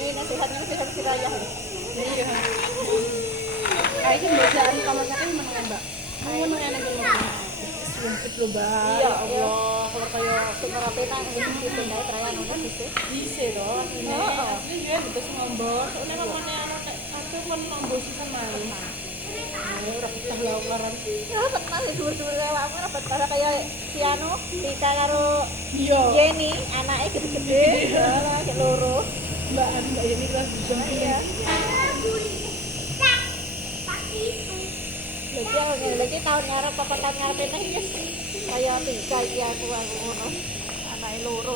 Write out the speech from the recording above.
Ini nasihatnya nasihat si Raya. Iya. Kayaknya bacaan kamar saya kan menengan, Mbak. Mau menengan aja loh. Sumpit loh, Mbak. Iya Allah, kalau kayak sumberapena yang gitu deh, Raya nunggu gitu. Bisa dong. Ini asli juga betul ngombor. Soalnya mamanya anak aku kan ngombor sisa malu. Orang kita lawaran. Ya, betul dua-dua lewat apa dapat pada kayak si anu, Tika karo Iya. Jenny, anaknya gede-gede, lah kayak loro. Mbak ini kelas Iya. Lagi tahun ngarep apa tahun ngarep ini kayak Tika iki aku ngono. Anaknya loro.